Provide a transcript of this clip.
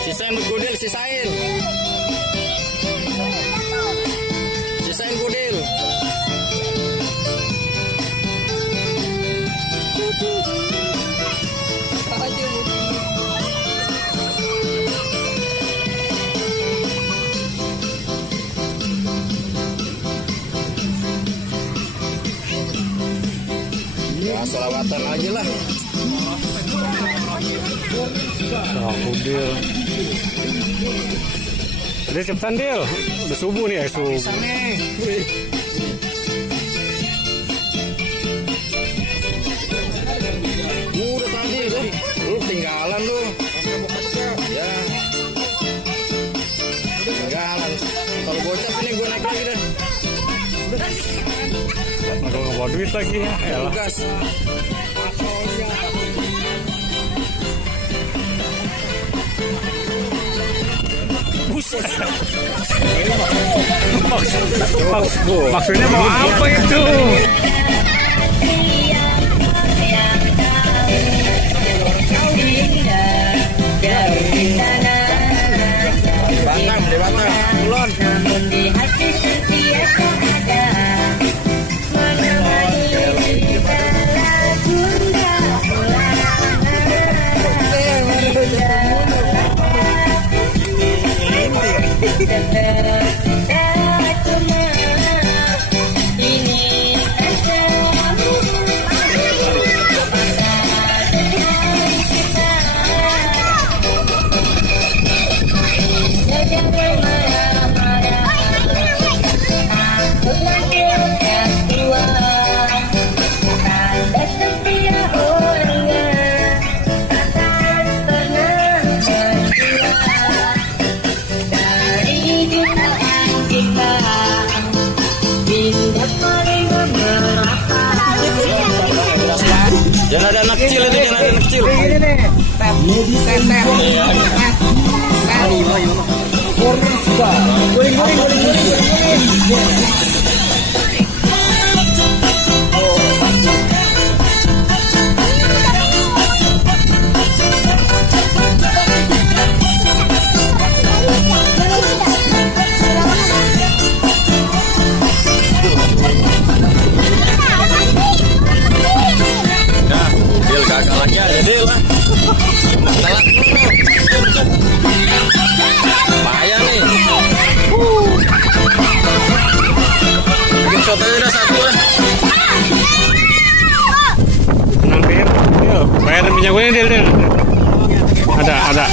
Sisain kudil, sisain. Sisain kudil. Ya, selawatan aja lah. Kudil. Udah cepetan Dil, udah subuh nih ya subuh. Udah tadi lu tinggalan lu. Ya. Tinggalan. Kalau bocah ini gue naik lagi deh. Aduh nggak bawa duit lagi ya. Elah. Gas. Maksudnya mau apa itu? Batang, di Batang, Kulon. Namun di hati setiap ada menemani segala tunda Jangan ada anak kecil itu, jangan ada anak kecil. Ini nih, tap, Dil gagal lagi aja Dil lah. Telat dulu. Bahaya nih. Bikin shot aja dah satu lah. Tenang Dil, bayarin minyak gue Dil. Ada.